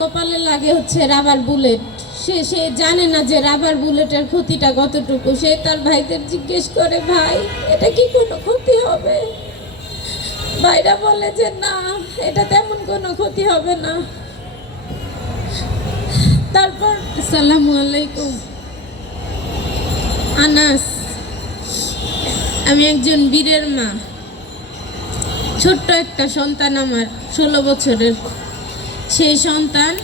কপালে লাগে হচ্ছে রাবার বুলেট সে সে জানে না যে রাবার বুলেটের ক্ষতিটা কতটুকু। সে তার ভাইদের জিজ্ঞেস করে, ভাই, এটা কি কোনো ক্ষতি হবে? ভাইরা বলে যে, না, এটা তেমন কোনো ক্ষতি হবে না। তারপর, আসসালামু আলাইকুম। আনাস, আমি একজন বীরের মা। ছোট্ট একটা সন্তান আমার, ষোলো বছরের। সেই সন্তান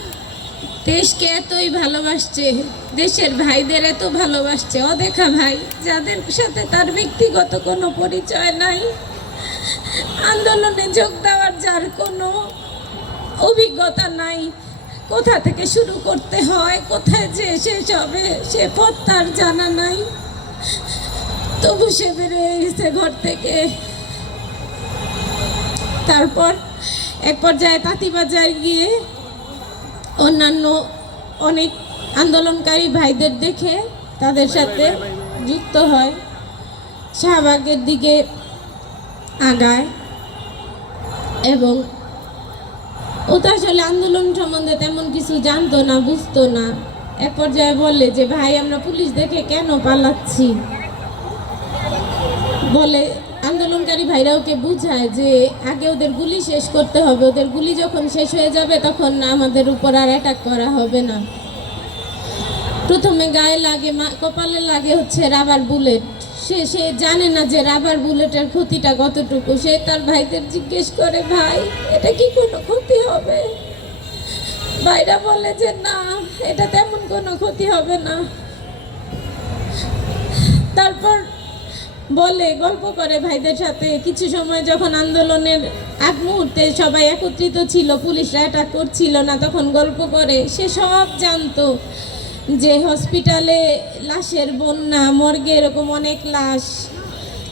দেশকে এতই ভালোবাসছে, দেশের ভাইদের এত ভালোবাসছে। অদেখা ভাই, যাদের সাথে তার ব্যক্তিগত কোনো পরিচয় নাই, আন্দোলনে যোগ দেওয়ার যার কোনো অভিজ্ঞতা নাই। কোথা থেকে শুরু করতে হয়, কোথায় যে শেষ হবে সে পথ তার জানা নাই। তবু সে বেরিয়ে গেছে ঘর থেকে। তারপর এক পর্যায়ে তাঁতিবাজার গিয়ে অন্যান্য অনেক আন্দোলনকারী ভাইদের দেখে তাদের সাথে যুক্ত হয়, শাহবাগের দিকে আগায় এবং ও তো আসলে আন্দোলন সম্বন্ধে তেমন কিছু জানতো না, বুঝতো না। এক পর্যায়ে বলে যে, ভাই, আমরা পুলিশ দেখে কেন পালাচ্ছি? বলে আন্দোলনকারী ভাইরা ওকে বুঝায় যে আগে ওদের গুলি শেষ করতে হবে, ওদের গুলি যখন শেষ হয়ে যাবে তখন আমাদের উপর আর অ্যাটাক করা হবে না। প্রথমে গায়ে লাগে কপালে লাগে হচ্ছে রাবার বুলেট সে সে জানে না যে রাবার বুলেটের ক্ষতিটা কতটুকু। সে তার ভাইদের জিজ্ঞেস করে, ভাই, এটা কি কোনো ক্ষতি হবে? ভাইরা বলে যে, না, এটা তেমন কোনো ক্ষতি হবে না। তারপর বলে, গল্প করে ভাইদের সাথে। কিছু সময় যখন আন্দোলনের আগ মুহূর্তে সবাই একত্রিত ছিল, পুলিশরা অ্যাটাক করছিল না, তখন গল্প করে। সে সব জানতো যে হসপিটালে লাশের বন্যা, মর্গে এরকম অনেক লাশ।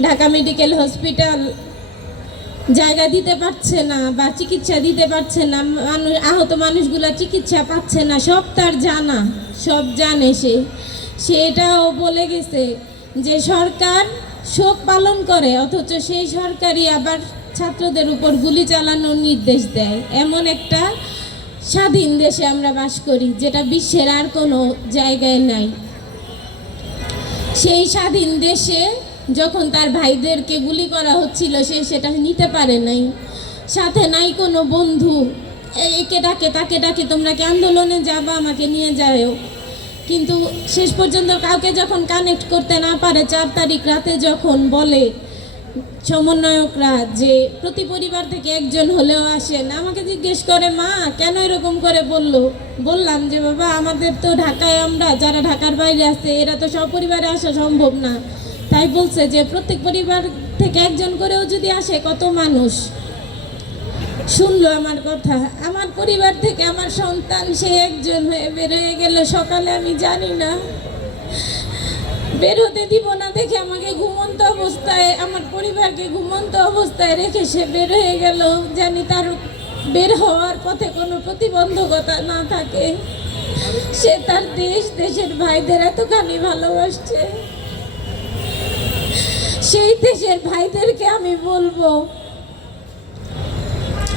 ঢাকা মেডিকেল হসপিটাল জায়গা দিতে পারছে না বা চিকিৎসা দিতে পারছে না। মানুষ, আহত মানুষগুলা চিকিৎসা পাচ্ছে না। সব তার জানা, সব জানে সে। সেটাও বলে গেছে যে সরকার শোক পালন করে, অথচ সেই সরকারই আবার ছাত্রদের উপর গুলি চালানোর নির্দেশ দেয়। এমন একটা স্বাধীন দেশে আমরা বাস করি, যেটা বিশ্বের আর কোনো জায়গায় নাই। সেই স্বাধীন দেশে যখন তার ভাইদেরকে গুলি করা হচ্ছিল, সে সেটা নিতে পারে নাই। সাথে নাই কোনো বন্ধু। একে ডাকে, তাকে ডাকে, তোমরা কি আন্দোলনে যাবা? আমাকে নিয়ে যাও। কিন্তু শেষ পর্যন্ত কাউকে যখন কানেক্ট করতে না পারে, চার তারিখ রাতে যখন বলে সমন্বয়করা যে প্রতি পরিবার থেকে একজন হলেও আসেন, আমাকে জিজ্ঞেস করে, মা, কেন এরকম করে বলল? বললাম যে, বাবা, আমাদের তো ঢাকায় আমরা, যারা ঢাকার বাইরে আছে, এরা তো সব পরিবারে আসা সম্ভব না। তাই বলছে যে, প্রত্যেক পরিবার থেকে একজন করেও যদি আসে, কত মানুষ? শুনলো আমার কথা। আমার পরিবার থেকে আমার সন্তান, সে একজন হয়ে বেরোয় গেল। সকালে আমি জানি না। বেরোতে দিব না দেখে আমাকে ঘুমন্ত অবস্থায়, আমার পরিবারকে ঘুমন্ত অবস্থায় রেখে সে বের হয়ে গেল। জানি তার বের হওয়ার পথে কোনো প্রতিবন্ধকতা না থাকে। সে তার দেশ, দেশের ভাইদের এতখানি ভালোবাসছে। সেই দেশের ভাইদেরকে আমি বলব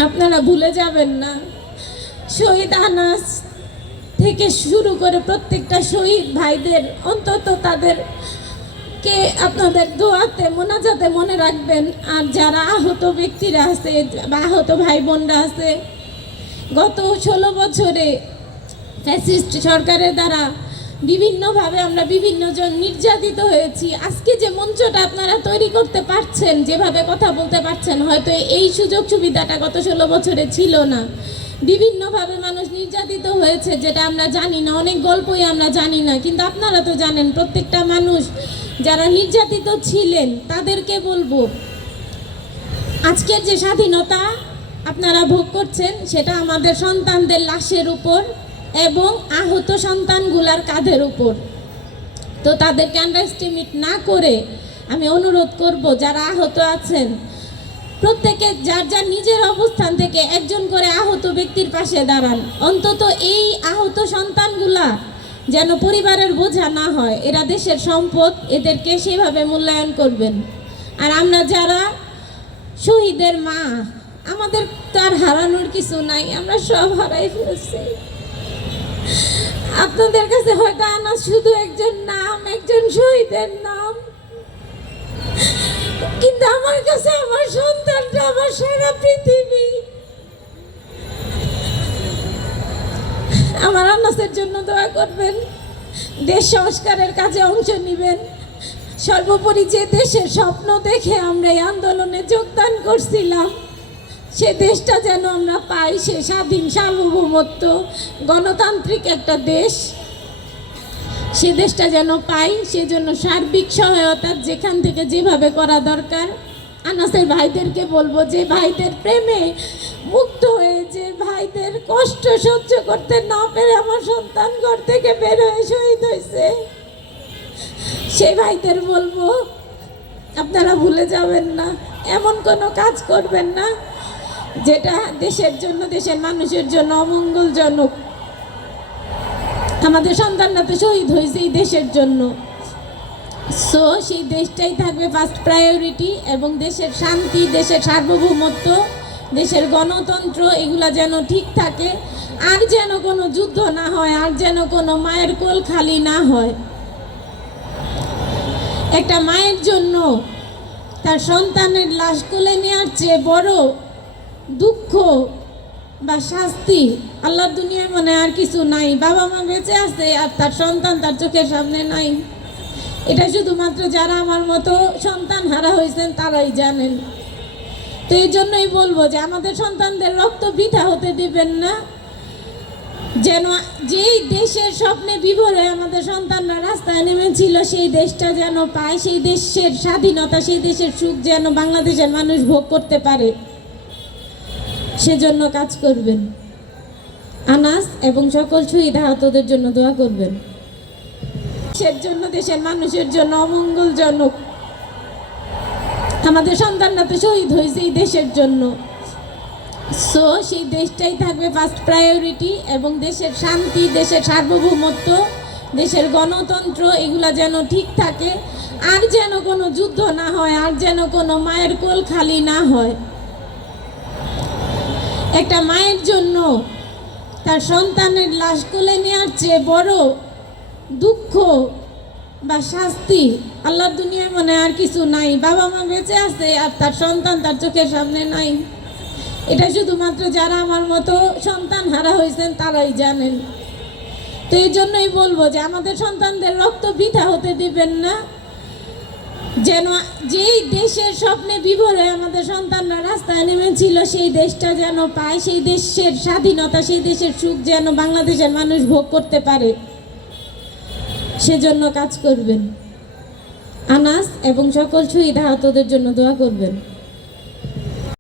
আপনারা ভুলে যাবেন না। শহীদ আনাস থেকে শুরু করে প্রত্যেকটা শহীদ ভাইদের অন্তত তাদের কে আপনাদের দোয়াতে, মোনাজাতে মনে রাখবেন। আর যারা আহত ব্যক্তিরা আছে, বা আহত ভাই বোনরা আছে, গত ষোলো বছরে ফ্যাসিস্ট সরকারের দ্বারা বিভিন্নভাবে আমরা বিভিন্ন জন নির্যাতিত হয়েছি। আজকে যে মঞ্চটা আপনারা তৈরি করতে পারছেন, যেভাবে কথা বলতে পারছেন, হয়তো এই সুযোগ সুবিধাটা গত ষোলো বছরে ছিল না। বিভিন্নভাবে মানুষ নির্যাতিত হয়েছে, যেটা আমরা জানি না, অনেক গল্পই আমরা জানি না, কিন্তু আপনারা তো জানেন, প্রত্যেকটা মানুষ যারা নির্যাতিত ছিলেন, তাদেরকে বলব, আজকের যে স্বাধীনতা আপনারা ভোগ করছেন, সেটা আমাদের সন্তানদের লাশের উপর এবং আহত সন্তানগুলার কাঁধের উপর। তো তাদেরকে আন্ডারস্টিমেট না করে আমি অনুরোধ করব, যারা আহত আছেন, প্রত্যেকে যার যার নিজের অবস্থান থেকে একজন করে আহত ব্যক্তির পাশে দাঁড়ান। অন্তত এই আহত সন্তানগুলা যেন পরিবারের বোঝা না হয়, এরা দেশের সম্পদ, এদেরকে সেভাবে মূল্যায়ন করবেন। আর আমরা যারা শহীদের মা, আমাদের তো আর হারানোর কিছু নাই, আমরা সব হারাই ফেলছি। আপনাদের কাছে হয়তো আনাস শুধু একজন নাম, একজন শহীদের নাম। কিন্তু আমার কাছে, আমার সন্তানটা, আমার সারা পৃথিবী। আমার আনাসের জন্য দোয়া করবেন। দেশ সংস্কারের কাজে অংশ নেবেন। সর্বোপরি যে দেশের স্বপ্ন দেখে আমরা এই আন্দোলনে যোগদান করছিলাম। সে দেশটা যেন আমরা পাই, সে স্বাধীন সার্বভৌমত্ব, গণতান্ত্রিক একটা দেশ। সে দেশটা যেন পাই, সেজন্য সার্বিক সহায়তা যেখান থেকে যেভাবে করা দরকার। আনাসের ভাইদেরকে বলব, যে ভাইদের প্রেমে মুক্ত হয়ে, যে ভাইদের কষ্ট সহ্য করতে না পেরে আমার সন্তান ঘর থেকে বের হয়ে শহীদ হয়েছে। সেই ভাইদের বলব, আপনারা ভুলে যাবেন না, এমন কোনো কাজ করবেন না। যেটা দেশের জন্য, দেশের মানুষের জন্য অমঙ্গলজনক। আমাদের সন্তানরা তো শহীদ হয়েছে এই দেশের জন্য। সো সেই দেশটাই থাকবে ফার্স্ট প্রায়োরিটি এবং দেশের শান্তি, দেশের সার্বভৌমত্ব, দেশের গণতন্ত্র, এগুলা যেন ঠিক থাকে। আর যেন কোনো যুদ্ধ না হয়, আর যেন কোনো মায়ের কোল খালি না হয়। একটা মায়ের জন্য তার সন্তানের লাশ কোলে নেওয়ার চেয়ে বড় দুঃখ বা শাস্তি আল্লাহর দুনিয়ায় মনে আর কিছু নাই। বাবা মা বেঁচে আছে আর তার সন্তান তার চোখের সামনে নাই। এটা শুধুমাত্র যারা আমার মতো সন্তান হারা হয়েছেন তারাই জানেন। তো এই জন্যই বলব যে আমাদের সন্তানদের রক্ত বৃথা হতে দিবেন না। যেন যেই দেশের স্বপ্নে বিভোর আমাদের সন্তানরা রাস্তায় নেমেছিল, সেই দেশটা যেন পায়, সেই দেশের স্বাধীনতা, সেই দেশের সুখ যেন বাংলাদেশের মানুষ ভোগ করতে পারে। সেজন্য কাজ করবেন। আনাস এবং সকল শহীদ আহতদের জন্য দোয়া করবেন। দেশের জন্য, দেশের মানুষের জন্য অমঙ্গলজনক। আমাদের সন্তানরা তো শহীদ হয়েছে এই দেশের জন্য। সো সেই দেশটাই থাকবে ফার্স্ট প্রায়োরিটি এবং দেশের শান্তি, দেশের সার্বভৌমত্ব, দেশের গণতন্ত্র, এগুলা যেন ঠিক থাকে। আর যেন কোনো যুদ্ধ না হয়, আর যেন কোনো মায়ের কোল খালি না হয়। একটা মায়ের জন্য তার সন্তানের লাশ কোলে নেওয়ার চেয়ে বড় দুঃখ বা শাস্তি আল্লাহর দুনিয়ায় মনে আর কিছু নাই। বাবা মা বেঁচে আছে আর তার সন্তান তার চোখের সামনে নাই। এটা শুধুমাত্র যারা আমার মতো সন্তান হারা হয়েছেন তারাই জানেন। তো এই জন্যই বলব যে আমাদের সন্তানদের রক্ত বৃথা হতে দিবেন না। যেন যেই দেশের স্বপ্নে বিভোরে আমাদের সন্তানরা রাস্তায় নেমেছিল, সেই দেশটা যেন পায়, সেই দেশের স্বাধীনতা, সেই দেশের সুখ যেন বাংলাদেশের মানুষ ভোগ করতে পারে। সেজন্য কাজ করবেন। আনাস এবং সকল শহীদ আহতদের জন্য দোয়া করবেন।